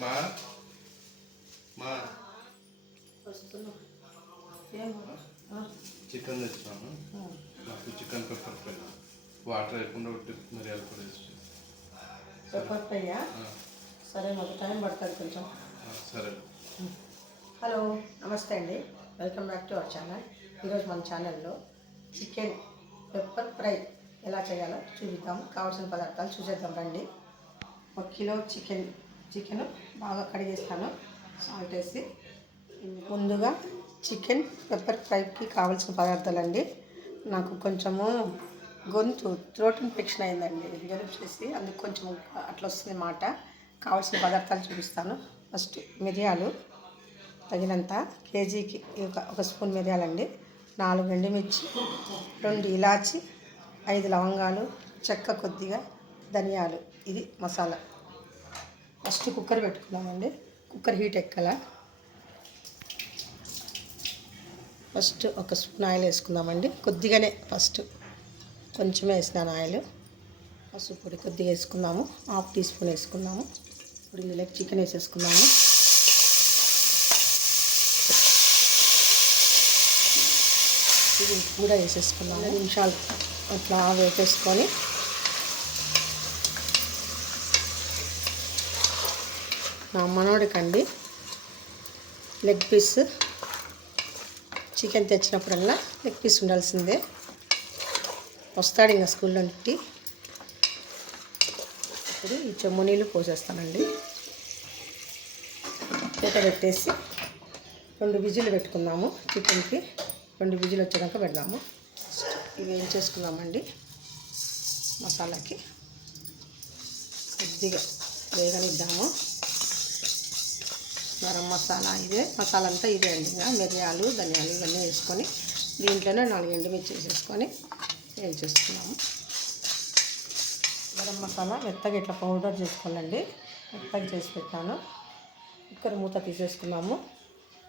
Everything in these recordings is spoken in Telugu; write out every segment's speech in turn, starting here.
మా మా చికెన్ తెచ్చాను. నాకు చికెన్ పెప్పర్ ఫ్రై వాటర్ వేయకుండా ఉట్టి మిరియాల పొడి వేసి పెప్పర్ ఫ్రైయా సరే మాకు టైం పడుతుంది కొంచెం. సరే. హలో నమస్తే అండి. Welcome back to our channel ఈరోజు మన ఛానల్లో చికెన్ పెప్పర్ ఫ్రై ఎలా చేయాలో చూపిద్దాం. కావాల్సిన పదార్థాలు చూసేద్దాం రండి. ఒక కిలో చికెన్ చికెన్ బాగా కడిగేస్తాను సాల్ట్ వేసి ముందుగా చికెన్ పెప్పర్ ఫ్రైకి కావాల్సిన పదార్థాలండి. నాకు కొంచెము గొంతు థ్రోట్ ఇన్ఫెక్షన్ అయిందండి. జలుబు చేసి అందుకు కొంచెం అట్లా వస్తుంది మాట. కావాల్సిన పదార్థాలు చూపిస్తాను. ఫస్ట్ మిరియాలు తగినంత కేజీకి ఒక ఒక స్పూన్ మిరియాలండి. నాలుగు ఎండుమిర్చి రెండు ఇలాచి ఐదు లవంగాలు చెక్క కొద్దిగా ధనియాలు. ఇది మసాలా. ఫస్ట్ కుక్కర్ పెట్టుకున్నామండి కుక్కర్ హీట్ ఎక్కల? ఫస్ట్ ఒక స్పూన్ ఆయిల్ వేసుకుందామండి. కొద్దిగానే ఫస్ట్ కొంచెమే వేసినాను ఆయిల్. పసుపు పొడి కొద్దిగా వేసుకుందాము. హాఫ్ టీ స్పూన్ వేసుకుందాము. ఇప్పుడు ఇందులోకి చికెన్ వేసేసుకుందాము. ఇది కూడా వేసేసుకున్నాము నిమిషాలు అట్లా వేపేసుకొని మా మనోడికండి లెగ్ పీస్ చికెన్ తెచ్చినప్పుడల్లా లెగ్ పీస్ ఉండాల్సిందే. వస్తాడు ఇంకా స్కూల్లో నుండి ఇప్పుడు ఈ చెమ్ము నీళ్ళు పోసేస్తానండి. పూట పెట్టేసి రెండు విజిల్ పెట్టుకుందాము. చికెన్కి రెండు విజిల్ వచ్చాక పెడదాము. ఇవి ఏం చేసుకుందామండి? మసాలాకి కొద్దిగా వేగనిద్దాము. గరం మసాలా ఇదే. మసాలా అంతా ఇదే అండి ఇంకా. మిరియాలు ధనియాలు ఇవన్నీ వేసుకొని దీంట్లోనే నాలుగు ఎండుమిర్చి వేసేసుకొని వేయించేసుకున్నాము గరం మసాలా మెత్తగా ఇట్లా పౌడర్ చేసుకోవాలండి. మెత్తగా చేసి పెట్టాను. కుక్కర్ మూత తీసేసుకున్నాము.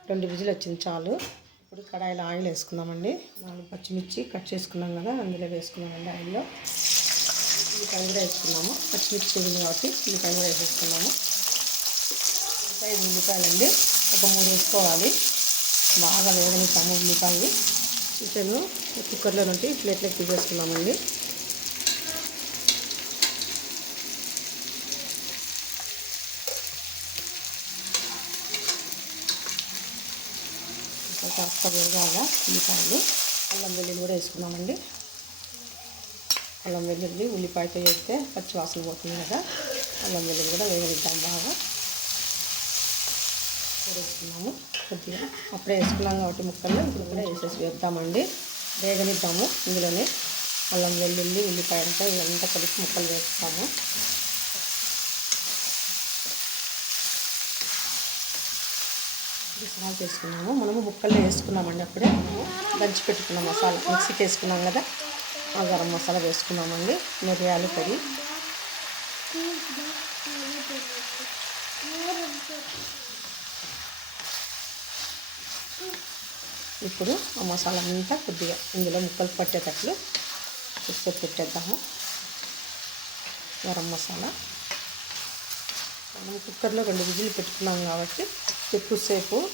రెండు విజిల్ వచ్చింది చాలు. ఇప్పుడు కడాయిలో ఆయిల్ వేసుకుందామండి. నాలుగు పచ్చిమిర్చి కట్ చేసుకున్నాం కదా అందులో వేసుకున్నామండి ఆయిల్లో. ఉల్లిపాయ కూడా వేసుకున్నాము పచ్చిమిర్చి ఉంది కాబట్టి ఉల్లిపాయ కూడా వేసేసుకున్నాము ఐదు ఉల్లిపాయలండి. ఒక మూడు వేసుకోవాలి. బాగా వేగనిస్తాము ఉల్లిపాయ చికెన్ కుక్కర్లో నుండి ప్లేట్లోకి తీసేసుకున్నామండి కాస్త వేగాల ఉల్లిపాయలు. అల్లం వెల్లుల్లి కూడా వేసుకున్నామండి అల్లం వెల్లుల్లి ఉల్లిపాయతో వేస్తే పచ్చి వాసన పోతుంది కదా. అల్లం వెల్లుల్లి కూడా వేగనిద్దాం. వేసుకున్నాము. కొద్దిగా అప్పుడే వేసుకున్నాం కాబట్టి ముక్కలు ఇప్పుడు కూడా వేసేసి వేద్దామండి. వేగనిద్దాము ఇందులోనే అల్లం వెల్లుల్లి ఉల్లిపాయ అంతా ఇదంతా కలిపి ముక్కలు వేస్తాము. మసాలా చేసుకున్నాము. వేసుకున్నాము మనము ముక్కల్లో వేసుకున్నామండి అప్పుడే. మనము దంచి పెట్టుకున్న మసాలా మిక్సీకి వేసుకున్నాం కదా. ఆ గరం మసాలా వేసుకున్నామండి. మిరియాలు పొడి. ఇప్పుడు ఆ మసాలా అంతా కొద్దిగా ఇందులో ముక్కలు పట్టేటట్లు ఉప్పు పెట్టేద్దాము. గరం మసాలా. మనం కుక్కర్లో రెండు విజిల్ పెట్టుకున్నాం కాబట్టి ఎక్కువసేపు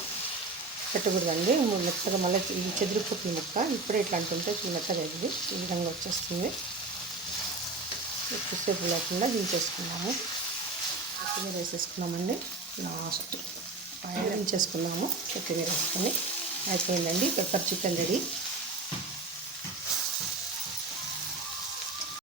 పెట్టకూడదండి. మెత్తగా మళ్ళీ చెదిరిపోతుంది ముక్క ఇప్పుడే ఇట్లాంటి ఉంటే మెత్తగా అయింది ఈ విధంగా వచ్చేస్తుంది. ఎక్కువసేపు లేకుండా దించేసుకున్నాము. కొత్తిమీర వేసేసుకున్నామండి. లాస్ట్. ఆయిల్ చేసుకున్నాము కొత్తిమీర వేసుకొని అయిపోయిందండి. Pepper chicken ready.